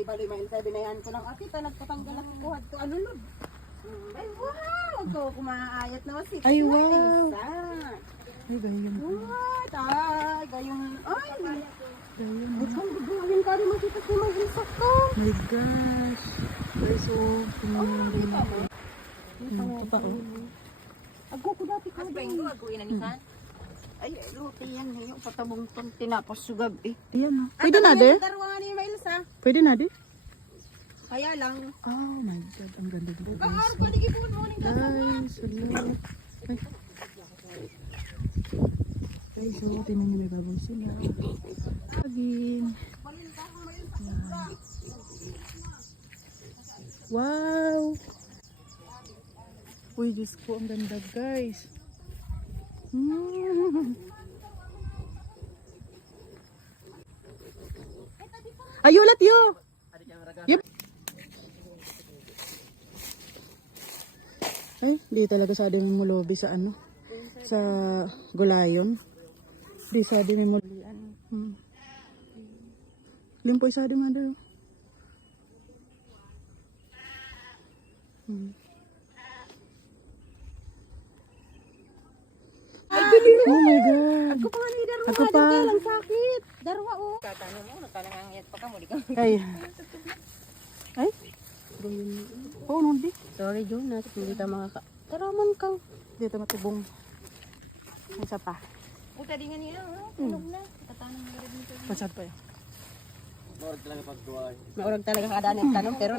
ibaloy mailsa binayan ko lang akita nagpatanggal ako kuhat ko alulod. Ay wow, ko kumaayat na si. Ay, wow. Isa. Ay, gayon. What? Ay, gayon. Ay. Gayon. Ay, saan gagawin ka rin makita ko may insect ko. My gosh. Guys, oh. Kita mo. Ito pa, oh. Ako ko dati ka. Ako inanisan. Ay, luti yan eh. Yung patabong tong tinapos sugab eh. Ayan, oh. Pwede na, de? Darwa ni Mailsa. Pwede na, de? Kaya lang. Oh my God. Ang ganda dito, guys. Kaar pa di gipon mo ning Guys, hello. Ay. Guys, oh, tinan niyo may babaw sila. Again. Wow. Uy, Diyos ko, ang ganda, guys. Ay, ulat yo. Yup. Ay, di talaga sa atin mo lobby sa ano? Sa Gulayon. Di sa atin mo. Limpoy sa atin man daw. Oh my God. Ako pa ni darwa. Ako pa. Lang sakit. Darwa oh. Tatanong mo, natanong ang pa ka mo di ka. Ay. Ay. Oh, nundi. Sorry Jonas, hindi ka makaka... Taraman kang. Dito matubong. Isa pa. O tadi nga niya, tunog na. Tatanong mo rin dito. Pasad pa yan. Maurag talaga kada ng tanong pero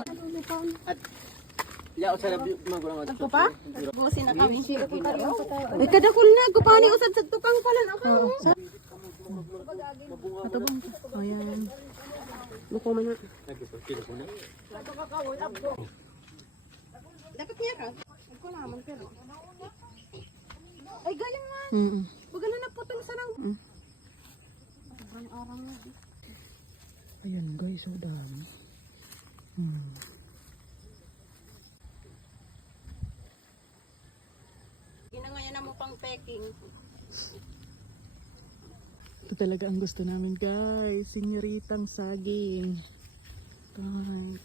Ya, usah lebih magulang ako pa? Gusin na kami. Ay kadakol na gupani usad sa tukang palan ako. Matubong. Ayan. Buko man na. Dapat niya ka. Ako naman pero. Ay galing man. Baga na naputol sa nang. Sobrang arang na. Ayan guys, so dami. Ginangayan na mo pang peking. Ito talaga ang gusto namin guys. Senyoritang saging. Guys.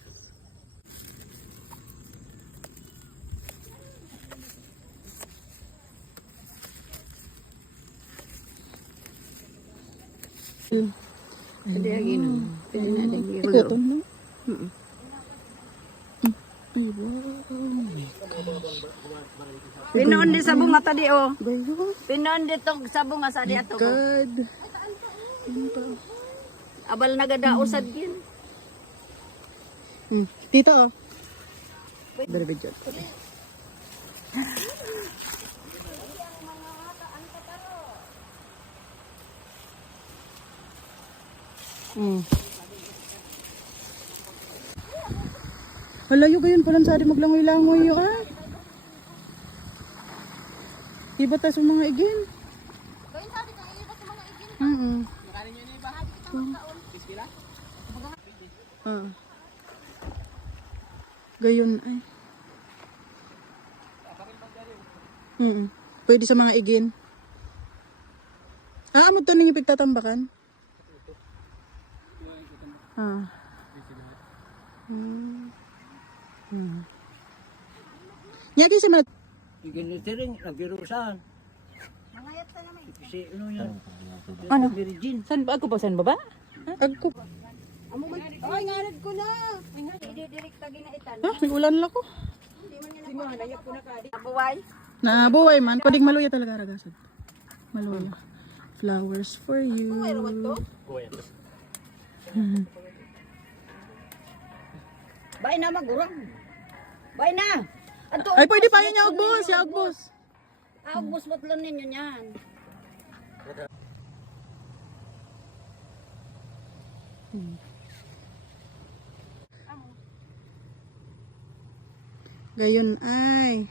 Pwede agin. Pwede na din. Ito no? Ay, wow. Pinoon di sa bunga tadi oh. Gayon. Pinoon di tong sa bunga sa di ato ko. God. Abal nagadausad gin. Tito oh. Dari video. Halayo gayon pala sa atin maglangoy-langoy yun ah. Iba tayo sa mga igin. Gawin sa atin ang iba sa mga igin. Makanin nyo na yung bahay. Piskila? Gayon ay. Pwede sa mga igin. Amod to ninyo pagtatambakan. Nyaki sa mga Iginitiring, nagbirusan. Mangayat sa naman. Si ano yan? ano? Virgin. San ba ako pa san ba ba? Agko. Amo man. Ay nganad ko na. Hindi direkta ginaitan. May ulan lang ko. Di mo hanayap ko na kadi. Buway. Nabuhay man, kudig maluya talaga ragasad. Maluya. Flowers for you. Buway rawat to. Bay na magurang. Bay na. Anto. Ay, pwede pa yan yung agbos, yung agbos. Agbos batlon ninyo niyan. Gayon ay.